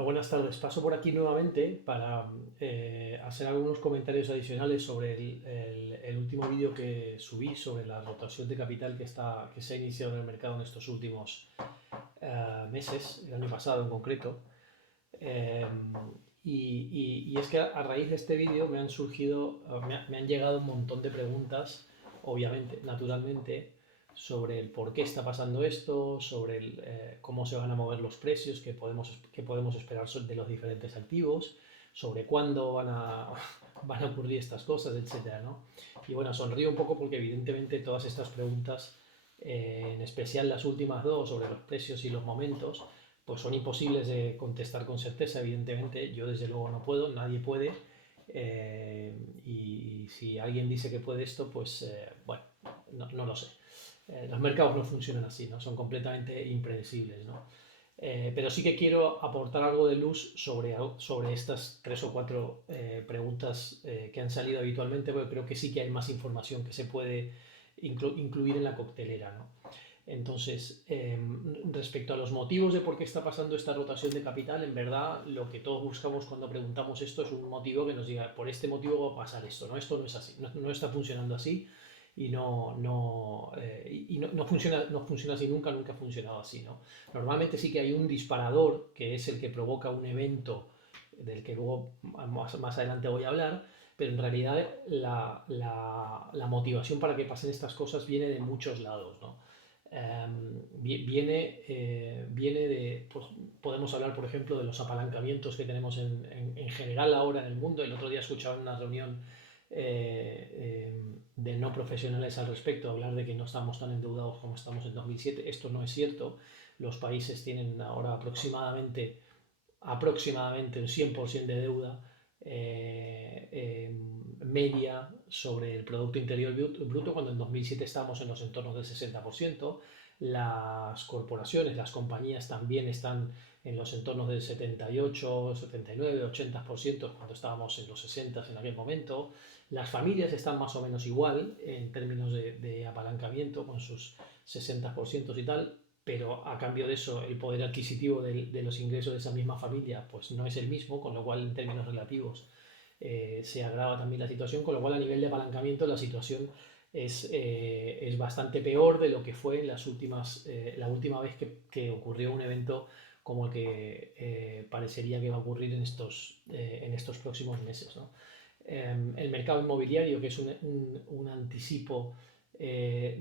Bueno, buenas tardes. Paso por aquí nuevamente para hacer algunos comentarios adicionales sobre el último vídeo que subí sobre la rotación de capital que se ha iniciado en el mercado en estos últimos meses, el año pasado en concreto. Eh, y es que a raíz de este vídeo me han surgido, me han llegado un montón de preguntas, obviamente, naturalmente, sobre el por qué está pasando esto, sobre cómo se van a mover los precios que podemos esperar de los diferentes activos, sobre cuándo van a ocurrir estas cosas, etcétera, ¿no? Y bueno, sonrío un poco porque evidentemente todas estas preguntas, en especial las últimas dos sobre los precios y los momentos, pues son imposibles de contestar con certeza, evidentemente. Yo desde luego no puedo, nadie puede. Y si alguien dice que puede esto, pues bueno, no lo sé. Los mercados no funcionan así, ¿no? Son completamente impredecibles, ¿no? Pero sí que quiero aportar algo de luz sobre estas tres o cuatro preguntas que han salido habitualmente, porque creo que sí que hay más información que se puede incluir en la coctelera, ¿no? Entonces, respecto a los motivos de por qué está pasando esta rotación de capital, en verdad lo que todos buscamos cuando preguntamos esto es un motivo que nos diga, por este motivo va a pasar esto, ¿no? Esto no es así, no está funcionando así y no funciona así nunca, nunca ha funcionado así, ¿no? Normalmente sí que hay un disparador que es el que provoca un evento del que luego más adelante voy a hablar, pero en realidad la motivación para que pasen estas cosas viene de muchos lados, ¿no? Viene de, pues, podemos hablar, por ejemplo, de los apalancamientos que tenemos en general ahora en el mundo. El otro día escuchaba en una reunión de no profesionales al respecto hablar de que no estamos tan endeudados como estamos en 2007. Esto no es cierto. Los países tienen ahora aproximadamente un 100% de deuda media sobre el Producto Interior Bruto, cuando en 2007 estábamos en los entornos del 60%. Las corporaciones, las compañías también están en los entornos del 78, 79, 80%, cuando estábamos en los 60 en aquel momento. Las familias están más o menos igual en términos de apalancamiento, con sus 60% y tal, pero a cambio de eso el poder adquisitivo de los ingresos de esa misma familia pues no es el mismo, con lo cual en términos relativos se agrava también la situación, con lo cual a nivel de apalancamiento la situación es bastante peor de lo que fue la última vez que ocurrió un evento como el que parecería que va a ocurrir en estos próximos meses, ¿no? El mercado inmobiliario, que es un anticipo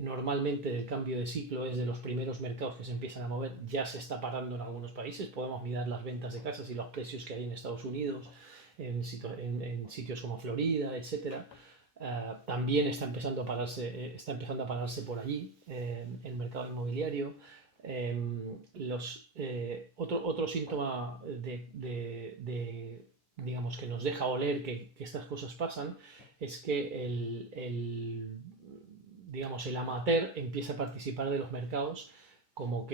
normalmente del cambio de ciclo, es de los primeros mercados que se empiezan a mover, ya se está parando en algunos países. Podemos mirar las ventas de casas y los precios que hay en Estados Unidos, en sitios como Florida, etcétera. También está empezando a pararse por allí el mercado inmobiliario. Otro síntoma digamos, que nos deja oler que estas cosas pasan es que digamos, el amateur empieza a participar de los mercados como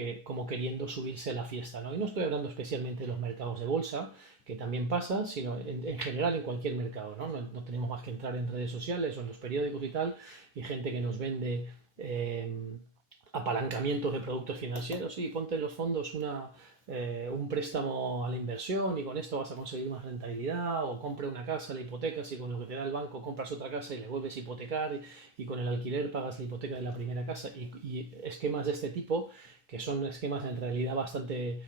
queriendo subirse a la fiesta, ¿no? Y no estoy hablando especialmente de los mercados de bolsa, que también pasa, sino en general en cualquier mercado, ¿no? No tenemos más que entrar en redes sociales o en los periódicos y tal, y gente que nos vende apalancamientos de productos financieros. Sí, ponte en los fondos un préstamo a la inversión y con esto vas a conseguir más rentabilidad, o compra una casa, la hipotecas y con lo que te da el banco compras otra casa y le vuelves a hipotecar y con el alquiler pagas la hipoteca de la primera casa, y esquemas de este tipo que son esquemas en realidad bastante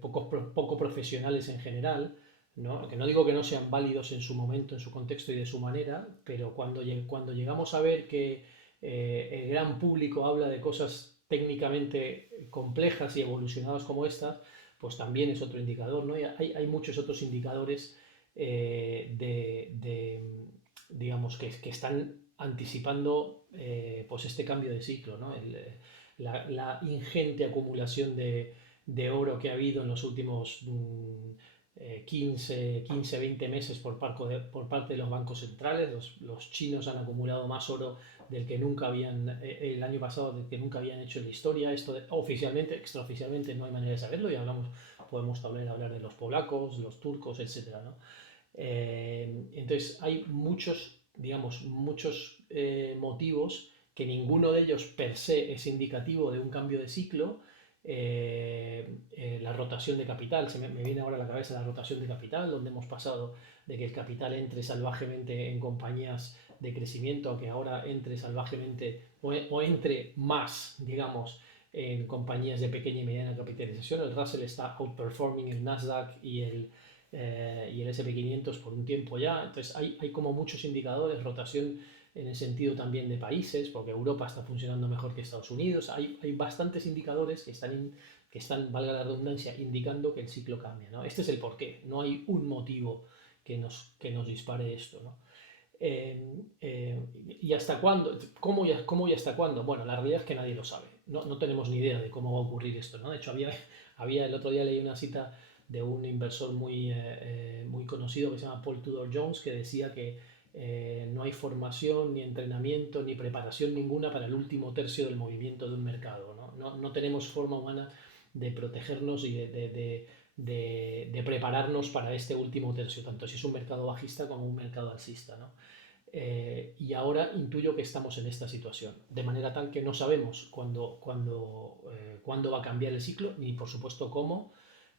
poco profesionales en general, ¿no? Que no digo que no sean válidos en su momento, en su contexto y de su manera, pero cuando llegamos a ver que el gran público habla de cosas técnicamente complejas y evolucionadas como estas, pues también es otro indicador, ¿no? Y hay muchos otros indicadores digamos, que están anticipando pues este cambio de ciclo, ¿no? La ingente acumulación de oro que ha habido en los últimos 20 meses por parte de los bancos centrales. Los chinos han acumulado más oro del que nunca habían, el año pasado, del que nunca habían hecho en la historia. Esto oficialmente, extraoficialmente no hay manera de saberlo, y podemos también hablar de los polacos, los turcos, etcétera, ¿no? Entonces hay muchos motivos, que ninguno de ellos per se es indicativo de un cambio de ciclo, la rotación de capital. Me viene ahora a la cabeza la rotación de capital, donde hemos pasado de que el capital entre salvajemente en compañías de crecimiento a que ahora entre salvajemente o entre más, digamos, en compañías de pequeña y mediana capitalización. El Russell está outperforming el Nasdaq y el SP 500 por un tiempo ya. Entonces hay como muchos indicadores, rotación en el sentido también de países, porque Europa está funcionando mejor que Estados Unidos. Hay bastantes indicadores que están, valga la redundancia, indicando que el ciclo cambia, ¿no? Este es el porqué. No hay un motivo que nos dispare esto, ¿no? ¿Y hasta cuándo? ¿Cómo y hasta cuándo? Bueno, la realidad es que nadie lo sabe. No tenemos ni idea de cómo va a ocurrir esto, ¿no? De hecho, el otro día leí una cita de un inversor muy conocido que se llama Paul Tudor Jones, que decía que no hay formación, ni entrenamiento, ni preparación ninguna para el último tercio del movimiento de un mercado, ¿no? No tenemos forma humana de protegernos y de prepararnos para este último tercio, tanto si es un mercado bajista como un mercado alcista, ¿no? Y ahora intuyo que estamos en esta situación, de manera tal que no sabemos cuándo va a cambiar el ciclo, ni por supuesto cómo,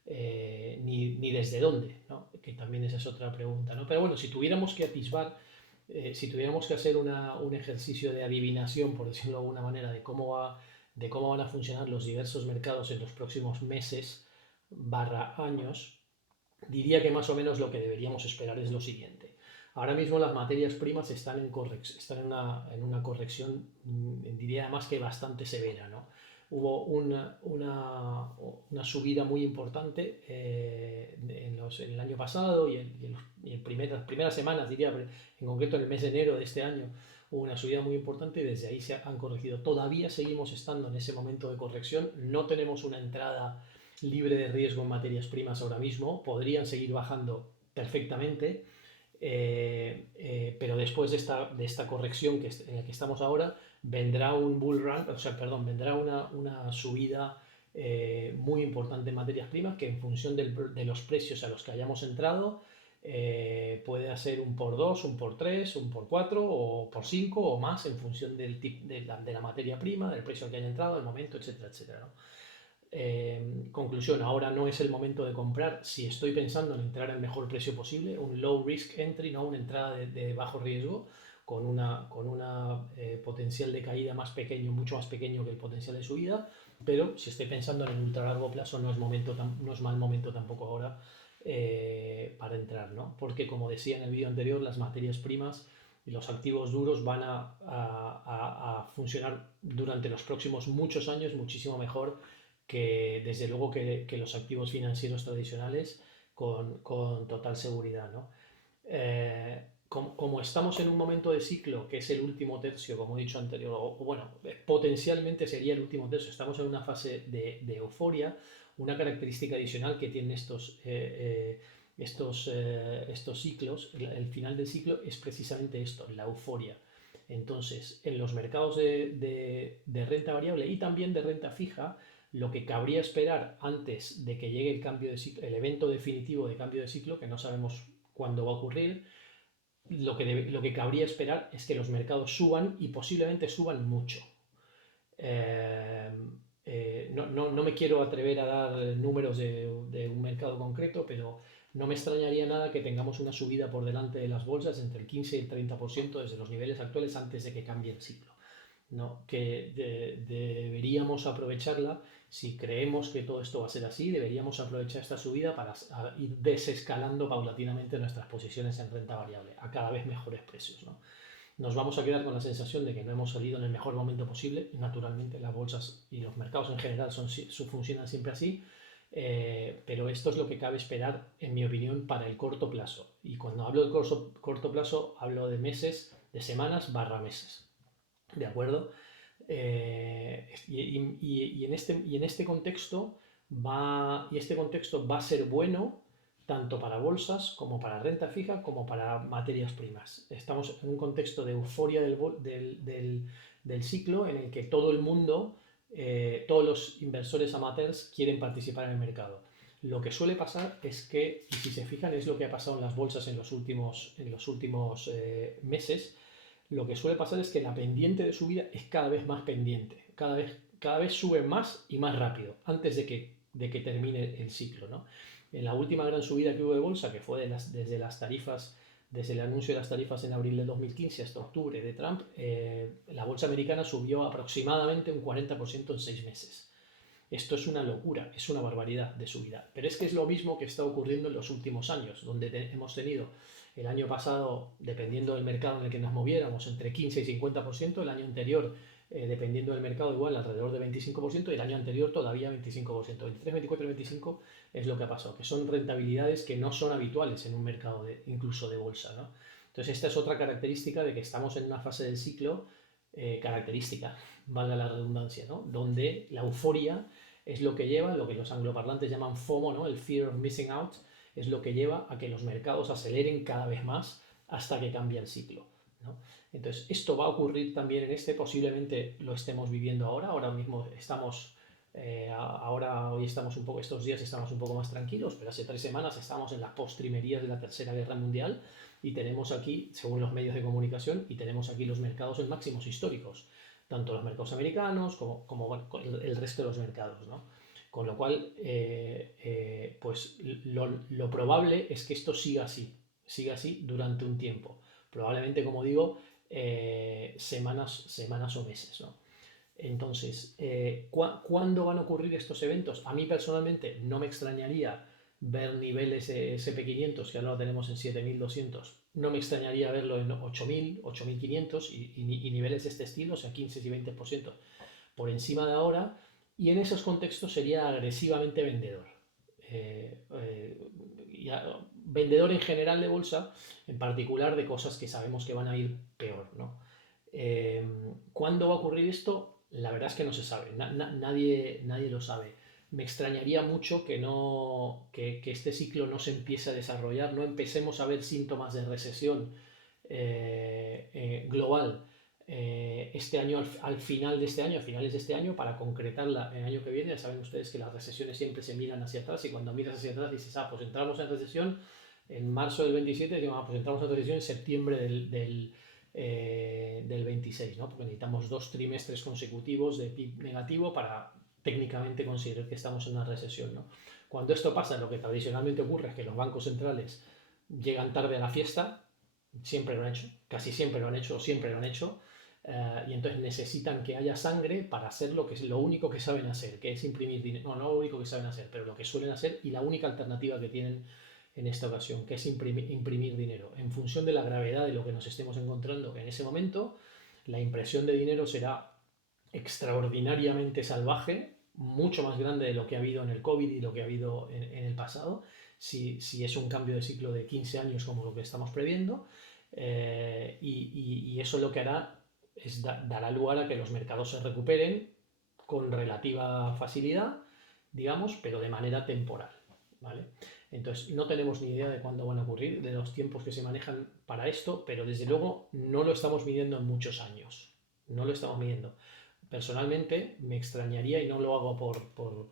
ni desde dónde, ¿no? Que también esa es otra pregunta, ¿no? Pero bueno, si tuviéramos que atisbar, si tuviéramos que hacer un ejercicio de adivinación, por decirlo de alguna manera, de cómo van a funcionar los diversos mercados en los próximos meses barra años, diría que más o menos lo que deberíamos esperar es lo siguiente. Ahora mismo las materias primas están en una corrección, diría además que bastante severa, ¿no? Hubo una subida muy importante en el año pasado las primeras semanas, diría, en concreto en el mes de enero de este año, hubo una subida muy importante y desde ahí se han corregido. Todavía seguimos estando en ese momento de corrección, no tenemos una entrada libre de riesgo en materias primas ahora mismo, podrían seguir bajando perfectamente, pero después de esta corrección en la que estamos ahora, vendrá un bull run, o sea, perdón, vendrá una subida muy importante en materias primas que en función de los precios a los que hayamos entrado, puede hacer un por 2, un por 3, un por 4 o por 5 o más en función de la materia prima, del precio al que haya entrado, del momento, etcétera, etcétera, ¿no? Conclusión, ahora no es el momento de comprar si estoy pensando en entrar al mejor precio posible, un low risk entry, no una entrada de bajo riesgo, con una potencial de caída más pequeño, mucho más pequeño que el potencial de subida, pero si estoy pensando en el ultra largo plazo no es mal momento tampoco ahora para entrar, ¿no? Porque como decía en el vídeo anterior, las materias primas y los activos duros van a funcionar durante los próximos muchos años muchísimo mejor que desde luego que los activos financieros tradicionales con total seguridad, ¿no? Como estamos en un momento de ciclo que es el último tercio, como he dicho anterior, o bueno, potencialmente sería el último tercio, estamos en una fase de euforia. Una característica adicional que tienen estos ciclos, el final del ciclo es precisamente esto, la euforia. Entonces, en los mercados de renta variable y también de renta fija, lo que cabría esperar antes de que llegue el cambio de ciclo, el evento definitivo de cambio de ciclo, que no sabemos cuándo va a ocurrir, lo que cabría esperar es que los mercados suban y posiblemente suban mucho. Eh, no me quiero atrever a dar números de un mercado concreto, pero no me extrañaría nada que tengamos una subida por delante de las bolsas entre el 15 y el 30% desde los niveles actuales antes de que cambie el ciclo, ¿no? Que deberíamos aprovecharla. Si creemos que todo esto va a ser así, deberíamos aprovechar esta subida para ir desescalando paulatinamente nuestras posiciones en renta variable a cada vez mejores precios, ¿no? Nos vamos a quedar con la sensación de que no hemos salido en el mejor momento posible. Naturalmente, las bolsas y los mercados en general funcionan siempre así, pero esto es lo que cabe esperar, en mi opinión, para el corto plazo. Y cuando hablo de corto plazo, hablo de meses, de semanas barra meses. ¿De acuerdo? Y en este contexto va a ser bueno tanto para bolsas como para renta fija como para materias primas. Estamos en un contexto de euforia del ciclo en el que todo el mundo, todos los inversores amateurs quieren participar en el mercado. Lo que suele pasar es que, y si se fijan, es lo que ha pasado en las bolsas en los últimos meses. Lo que suele pasar es que la pendiente de subida es cada vez más pendiente, cada vez cada vez sube más y más rápido antes de que termine el ciclo, ¿no? En la última gran subida que hubo de bolsa, que fue desde las tarifas, desde el anuncio de las tarifas en abril de 2015 hasta octubre de Trump, la bolsa americana subió aproximadamente un 40% en 6 meses. Esto es una locura, es una barbaridad de subida. Pero es que es lo mismo que está ocurriendo en los últimos años, donde hemos tenido el año pasado, dependiendo del mercado en el que nos moviéramos, entre 15 y 50%, el año anterior, dependiendo del mercado, igual alrededor de 25%, y el año anterior todavía 25%. 23, 24 y 25 es lo que ha pasado, que son rentabilidades que no son habituales en un mercado incluso de bolsa, ¿no? Entonces esta es otra característica de que estamos en una fase del ciclo, característica, valga la redundancia, ¿no? Donde la euforia es lo que lleva, lo que los angloparlantes llaman FOMO, ¿no? El Fear of Missing Out, es lo que lleva a que los mercados aceleren cada vez más hasta que cambie el ciclo, ¿no? Entonces, esto va a ocurrir también en posiblemente lo estemos viviendo ahora mismo estamos, hoy estamos un poco, estos días estamos un poco más tranquilos, pero hace 3 semanas estamos en las postrimerías de la Tercera Guerra Mundial y tenemos aquí, según los medios de comunicación, y tenemos aquí los mercados en máximos históricos, tanto los mercados americanos como bueno, el resto de los mercados, ¿no? Con lo cual, pues lo probable es que esto siga así durante un tiempo. Probablemente, como digo, semanas o meses, ¿no? Entonces, ¿cuándo van a ocurrir estos eventos? A mí personalmente no me extrañaría ver niveles de SP500, que ahora lo tenemos en 7200. No me extrañaría verlo en 8000, 8500 y niveles de este estilo, o sea, 15 y 20% por encima de ahora, y en esos contextos sería agresivamente vendedor. Vendedor en general de bolsa, en particular de cosas que sabemos que van a ir peor, ¿no? ¿Cuándo va a ocurrir esto? La verdad es que no se sabe, nadie lo sabe. Me extrañaría mucho que este ciclo no se empiece a desarrollar, no empecemos a ver síntomas de recesión global este año, al final de este año, a finales de este año, para concretarla el año que viene. Ya saben ustedes que las recesiones siempre se miran hacia atrás, y cuando miras hacia atrás dices, pues entramos en recesión en marzo del 27, digamos, pues entramos en recesión en septiembre del 26, ¿no? Porque necesitamos 2 trimestres consecutivos de PIB negativo para técnicamente considerar que estamos en una recesión, ¿no? Cuando esto pasa, lo que tradicionalmente ocurre es que los bancos centrales llegan tarde a la fiesta, siempre lo han hecho, casi siempre lo han hecho, o siempre lo han hecho, y entonces necesitan que haya sangre para hacer lo único que saben hacer, que es imprimir dinero. No lo único que saben hacer, pero lo que suelen hacer, y la única alternativa que tienen en esta ocasión, que es imprimir dinero. En función de la gravedad de lo que nos estemos encontrando en ese momento, la impresión de dinero será extraordinariamente salvaje, mucho más grande de lo que ha habido en el COVID y lo que ha habido en el pasado, si es un cambio de ciclo de 15 años como lo que estamos previendo, y eso lo que hará es dará lugar a que los mercados se recuperen con relativa facilidad, digamos, pero de manera temporal, ¿vale? Entonces, no tenemos ni idea de cuándo van a ocurrir, de los tiempos que se manejan para esto, pero desde luego no lo estamos midiendo en muchos años. No lo estamos midiendo. Personalmente me extrañaría, y no lo hago por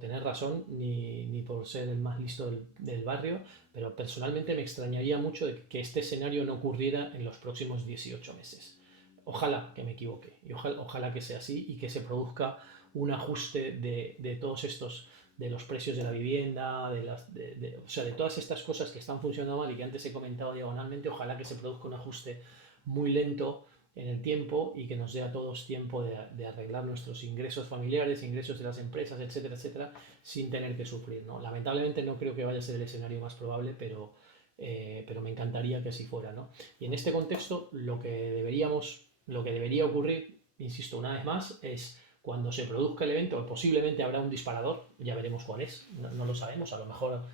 tener razón ni por ser el más listo del barrio, pero personalmente me extrañaría mucho de que este escenario no ocurriera en los próximos 18 meses. Ojalá que me equivoque, y ojalá que sea así y que se produzca un ajuste de todos estos, de los precios de la vivienda, o sea, de todas estas cosas que están funcionando mal y que antes he comentado diagonalmente. Ojalá que se produzca un ajuste muy lento en el tiempo y que nos dé a todos tiempo de arreglar nuestros ingresos familiares, ingresos de las empresas, etcétera, etcétera, sin tener que sufrir, ¿no? Lamentablemente no creo que vaya a ser el escenario más probable, pero me encantaría que así fuera, ¿no? Y en este contexto lo que debería ocurrir, insisto una vez más, es cuando se produzca el evento, posiblemente habrá un disparador, ya veremos cuál es, no lo sabemos, a lo mejor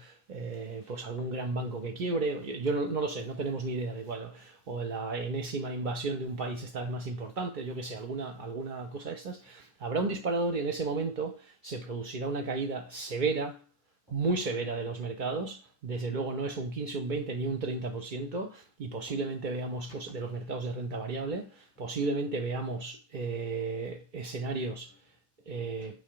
pues algún gran banco que quiebre, yo no lo sé, no tenemos ni idea de cuál, o la enésima invasión de un país esta vez más importante, yo que sé, alguna cosa de estas. Habrá un disparador y en ese momento se producirá una caída severa, muy severa de los mercados. Desde luego no es un 15, un 20 ni un 30%, y posiblemente veamos cosas de los mercados de renta variable, posiblemente veamos escenarios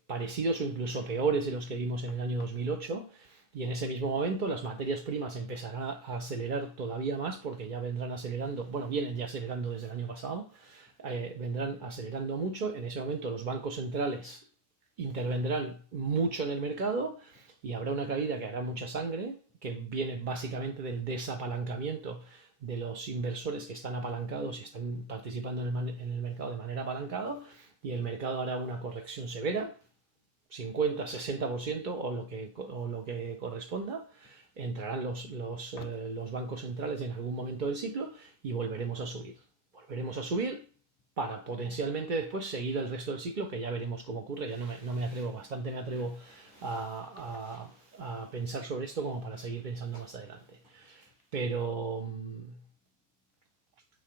parecidos o incluso peores de los que vimos en el año 2008, y en ese mismo momento las materias primas empezarán a acelerar todavía más, porque ya vendrán acelerando, bueno, vienen ya acelerando desde el año pasado, vendrán acelerando mucho. En ese momento los bancos centrales intervendrán mucho en el mercado y habrá una caída que hará mucha sangre, que viene básicamente del desapalancamiento de los inversores que están apalancados y están participando en el mercado de manera apalancada, y el mercado hará una corrección severa, 50-60% o lo que corresponda. Entrarán los bancos centrales en algún momento del ciclo y volveremos a subir. Volveremos a subir para potencialmente después seguir el resto del ciclo, que ya veremos cómo ocurre. Ya no me atrevo, bastante me atrevo a pensar sobre esto como para seguir pensando más adelante. Pero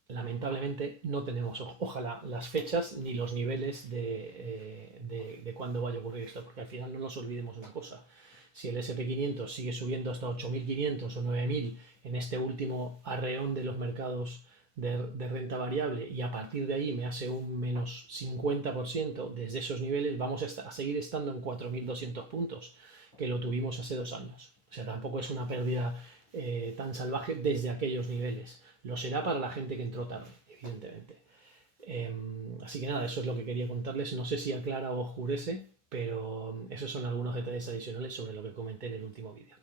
lamentablemente no tenemos, ojalá, las fechas ni los niveles de cuándo vaya a ocurrir esto, porque al final no nos olvidemos una cosa. Si el SP500 sigue subiendo hasta 8.500 o 9.000 en este último arreón de los mercados de renta variable, y a partir de ahí me hace un menos 50% desde esos niveles, vamos a seguir estando en 4.200 puntos, que lo tuvimos hace 2 años. O sea, tampoco es una pérdida tan salvaje desde aquellos niveles. Lo será para la gente que entró tarde, evidentemente. Así que nada, eso es lo que quería contarles. No sé si aclara o oscurece, pero esos son algunos detalles adicionales sobre lo que comenté en el último vídeo.